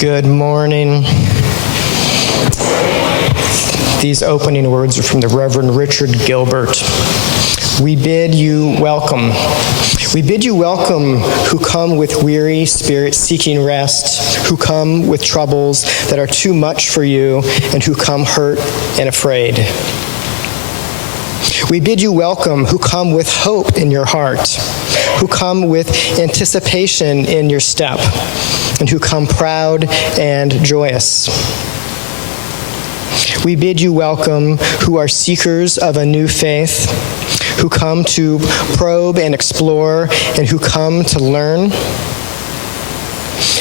Good morning. These opening words are from the Reverend Richard Gilbert. We bid you welcome. We bid you welcome who come with weary spirits seeking rest, who come with troubles that are too much for you, and who come hurt and afraid. We bid you welcome who come with hope in your heart, who come with anticipation in your step, and who come proud and joyous. We bid you welcome who are seekers of a new faith, who come to probe and explore, and who come to learn.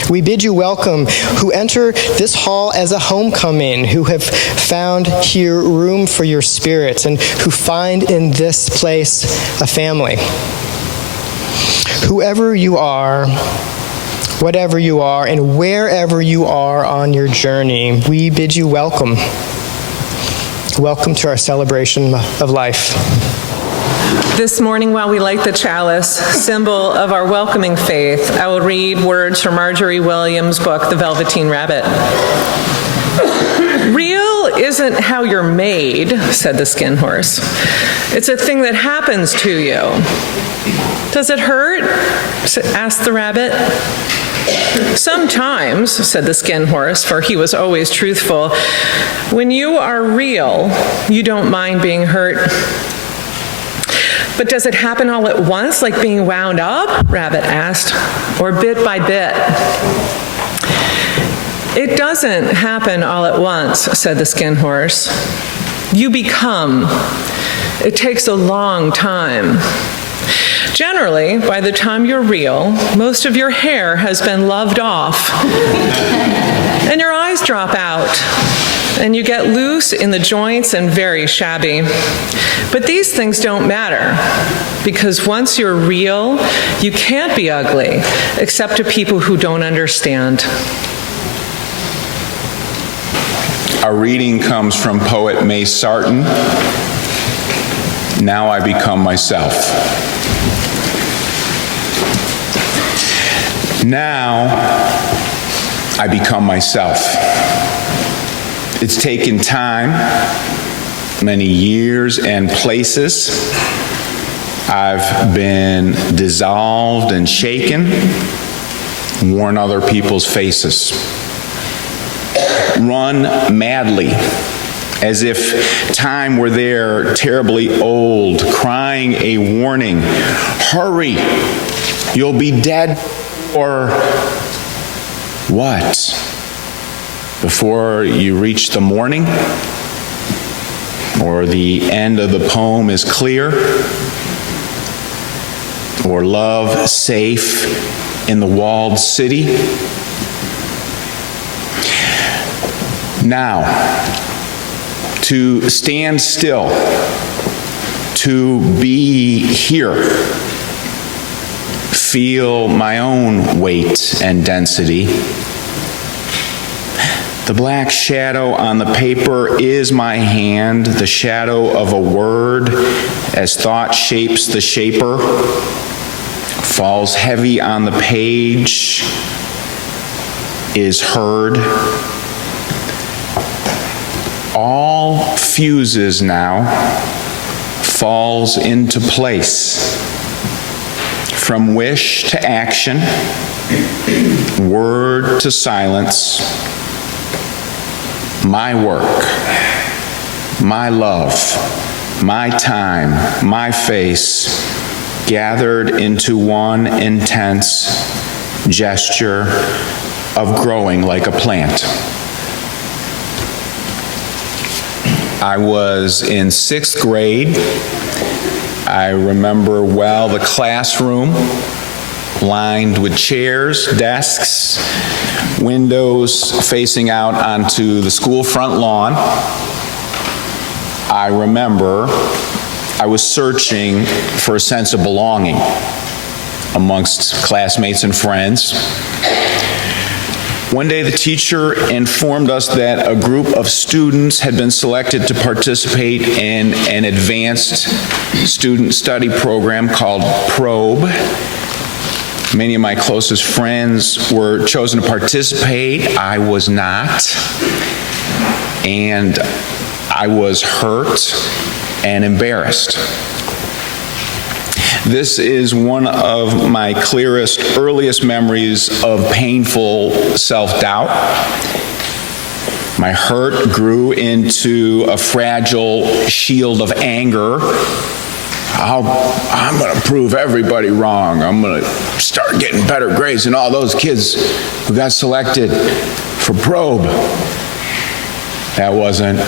We bid you welcome who enter this hall as a homecoming, who have found here room for your spirit, and who find in this place a family. Whoever you are, whatever you are, and wherever you are on your journey, we bid you welcome. Welcome to our celebration of life. This morning, while we light the chalice, symbol of our welcoming faith, I will read words from Marjorie Williams' book, The Velveteen Rabbit. Real isn't how you're made, said the skin horse. It's a thing that happens to you. Does it hurt? Asked the rabbit. Sometimes, said the skin horse, for he was always truthful, when you are real, you don't mind being hurt. But does it happen all at once, like being wound up? Rabbit asked, or bit by bit? It doesn't happen all at once, said the skin horse. You become. It takes a long time. Generally, by the time you're real, most of your hair has been loved off, and your eyes drop out, and you get loose in the joints and very shabby. But these things don't matter, because once you're real, you can't be ugly, except to people who don't understand. Our reading comes from poet May Sarton. Now I become myself. Now I become myself. It's taken time, many years and places. I've been dissolved and shaken, worn other people's faces, run madly, as if time were there, terribly old, crying a warning, hurry, you'll be dead, or what? Before you reach the morning, or the end of the poem is clear, or love safe in the walled city. Now, to stand still, to be here, feel my own weight and density. The black shadow on the paper is my hand, the shadow of a word, as thought shapes the shaper, falls heavy on the page, is heard. All fuses now, falls into place. From wish to action, word to silence, my work, my love, my time, my face, gathered into one intense gesture of growing like a plant. I was in 6th grade. I remember well the classroom, lined with chairs, desks, windows facing out onto the school front lawn. I remember I was searching for a sense of belonging amongst classmates and friends. One day the teacher informed us that a group of students had been selected to participate in an advanced student study program called Probe. Many of my closest friends were chosen to participate. I was not. And I was hurt and embarrassed. This is one of my clearest, earliest memories of painful self-doubt. My hurt grew into a fragile shield of anger. I'm going to prove everybody wrong. I'm going to start getting better grades than all those kids who got selected for Probe. That wasn't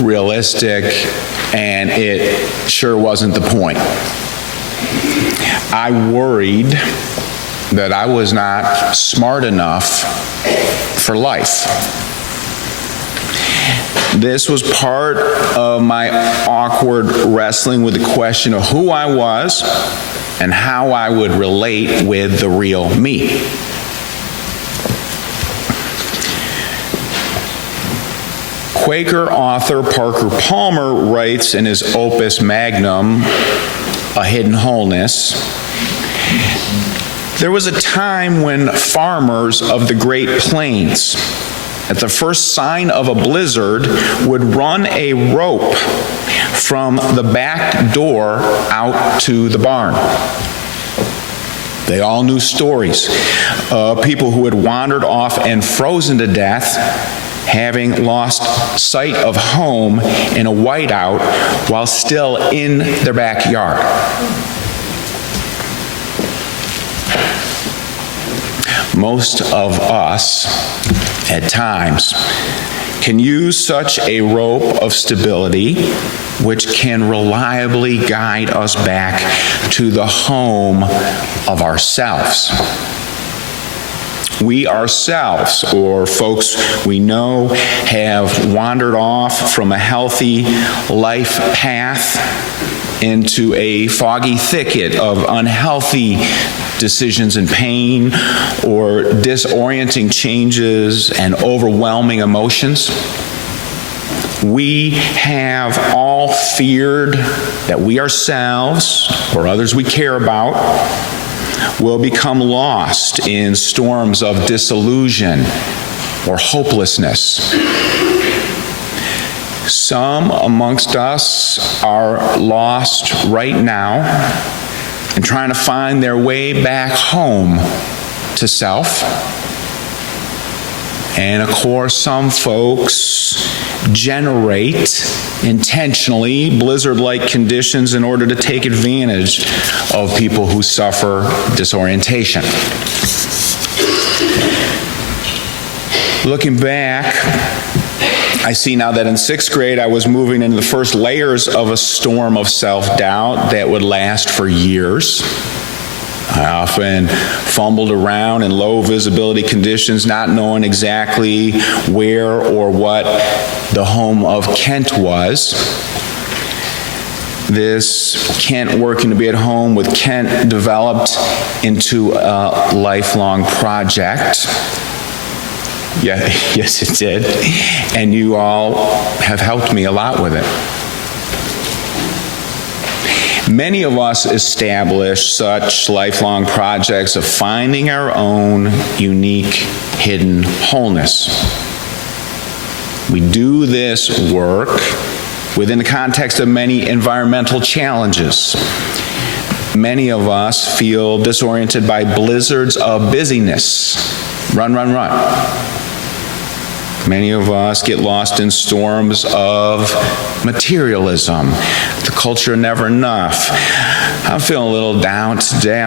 realistic, and it sure wasn't the point. I worried that I was not smart enough for life. This was part of my awkward wrestling with the question of who I was and how I would relate with the real me. Quaker author Parker Palmer writes in his opus magnum, A Hidden Wholeness, there was a time when farmers of the Great Plains, at the first sign of a blizzard, would run a rope from the back door out to the barn. They all knew stories of people who had wandered off and frozen to death, having lost sight of home in a whiteout while still in their backyard. Most of us, at times, can use such a rope of stability which can reliably guide us back to the home of ourselves. We ourselves, or folks we know, have wandered off from a healthy life path into a foggy thicket of unhealthy decisions and pain, or disorienting changes and overwhelming emotions. We have all feared that we ourselves, or others we care about, will become lost in storms of disillusion or hopelessness. Some amongst us are lost right now and trying to find their way back home to self. And of course, some folks generate intentionally blizzard-like conditions in order to take advantage of people who suffer disorientation. Looking back, I see now that in 6th grade I was moving into the first layers of a storm of self-doubt that would last for years. I often fumbled around in low visibility conditions, not knowing exactly where or what the home of Kent was. This Kent working to be at home with Kent developed into a lifelong project. Yeah, yes, it did. And you all have helped me a lot with it. Many of us establish such lifelong projects of finding our own unique hidden wholeness. We do this work within the context of many environmental challenges. Many of us feel disoriented by blizzards of busyness. Run, run, run. Many of us get lost in storms of materialism, the culture of never enough. I'm feeling a little down today.